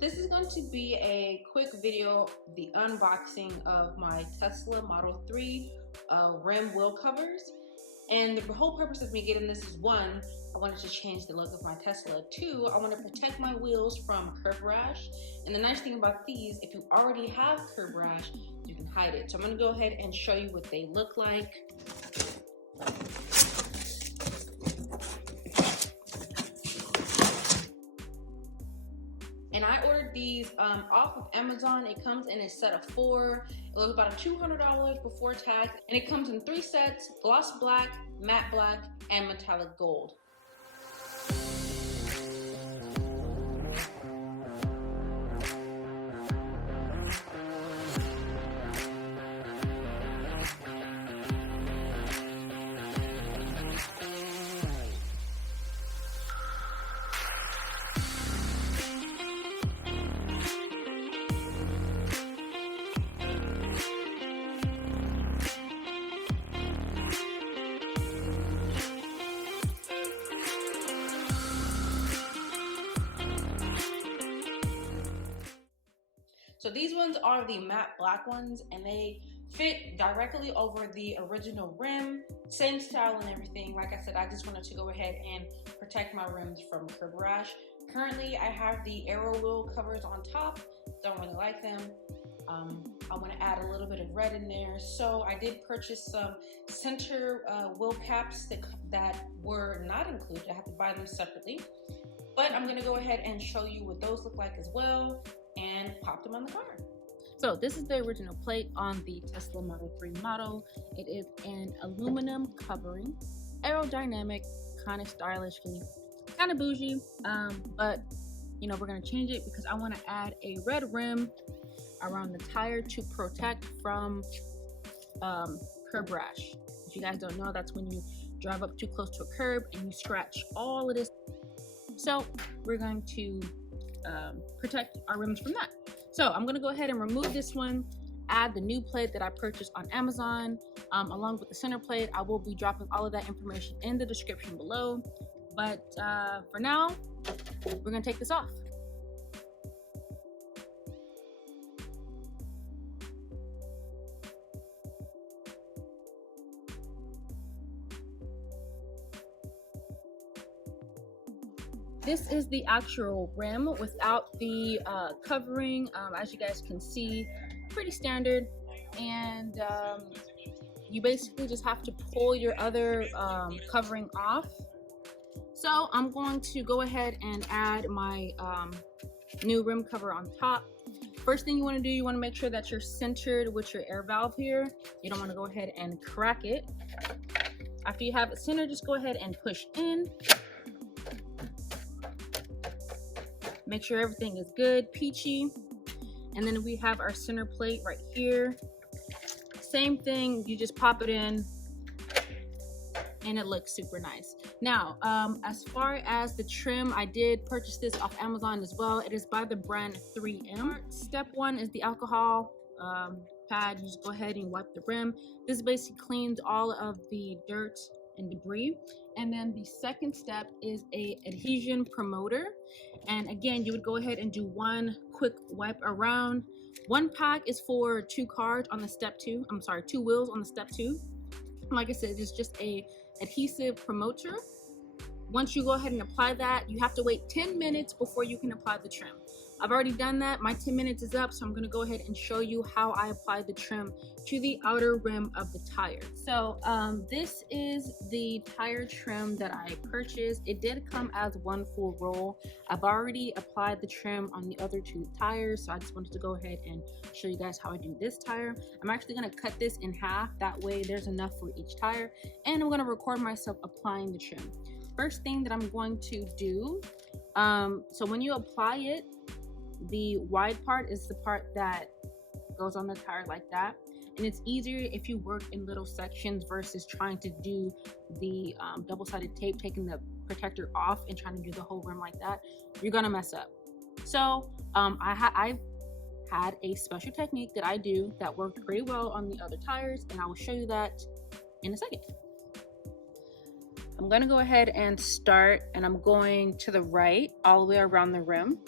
this is going to be a quick video, the unboxing of my Tesla Model 3 rim wheel covers. And the whole purpose of me getting this is, one, I wanted to change the look of my Tesla. Two, I want to protect my wheels from curb rash. And the nice thing about these, if you already have curb rash, you can hide it. So I'm going to go ahead and show you what they look like. And I ordered these off of Amazon. It comes in a set of 4. It was about $200 before tax. And it comes in 3 sets: gloss black, matte black, and metallic gold. So these ones are the matte black ones, and they fit directly over the original rim, same style and everything. Like I said, I just wanted to go ahead and protect my rims from curb rash. Currently, I have the Aero wheel covers on top. Don't really like them. I want to add a little bit of red in there. So I did purchase some center wheel caps that were not included. I had to buy them separately. But I'm going to go ahead and show you what those look like as well, and pop them on the car. So this is the original plate on the Tesla Model 3 model. It is an aluminum covering, aerodynamic, kind of stylishly, kind of bougie, but you know, we're gonna change it because I want to add a red rim around the tire to protect from curb rash. If you guys don't know, that's when you drive up too close to a curb and you scratch all of this. So we're going to protect our rims from that. So I'm going to go ahead and remove this one, add the new plate that I purchased on Amazon, along with the center plate. I will be dropping all of that information in the description below. But for now, we're going to take this off. This is the actual rim without the covering. As you guys can see, pretty standard. And you basically just have to pull your other covering off. So I'm going to go ahead and add my new rim cover on top. First thing you want to do, you want to make sure that you're centered with your air valve here. You don't want to go ahead and crack it. After you have it centered, just go ahead and push in. Make sure everything is good, peachy. And then we have our center plate right here. Same thing, you just pop it in and it looks super nice. Now, as far as the trim, I did purchase this off Amazon as well. It is by the brand 3M. Step 1 is the alcohol pad. You just go ahead and wipe the rim. This basically cleans all of the dirt and debris. And then the second step is a adhesion promoter. And again, you would go ahead and do one quick wipe around. One pack is for 2 cars on the step 2. I'm sorry, 2 wheels on the step 2. Like I said, it's just a adhesive promoter. Once you go ahead and apply that, you have to wait 10 minutes before you can apply the trim. I've already done that. My 10 minutes is up, so I'm going to go ahead and show you how I apply the trim to the outer rim of the tire. So this is the tire trim that I purchased. It did come as one full roll. I've already applied the trim on the other 2 tires, so I just wanted to go ahead and show you guys how I do this tire. I'm actually going to cut this in half. That way there's enough for each tire, and I'm going to record myself applying the trim. First thing that I'm going to do, so when you apply it, the wide part is the part that goes on the tire like that, and it's easier if you work in little sections versus trying to do the double-sided tape, taking the protector off and trying to do the whole rim like that. You're gonna mess up. So I've had a special technique that I do that worked pretty well on the other tires, and I will show you that in a second. I'm gonna go ahead and start, and I'm going to the right all the way around the rim.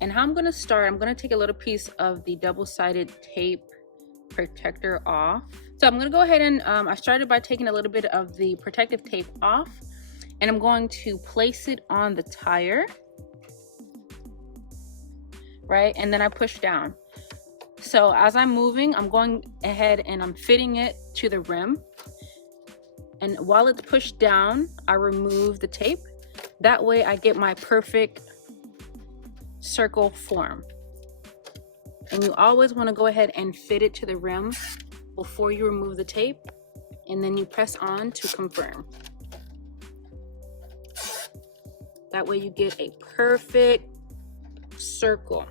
And how I'm gonna start, I'm gonna take a little piece of the double-sided tape protector off. So I'm gonna go ahead and I started by taking a little bit of the protective tape off, and I'm going to place it on the tire, right? And then I push down. So as I'm moving, I'm going ahead and I'm fitting it to the rim. And while it's pushed down, I remove the tape. That way I get my perfect circle form. And you always want to go ahead and fit it to the rim before you remove the tape, and then you press on to confirm. That way you get a perfect circle.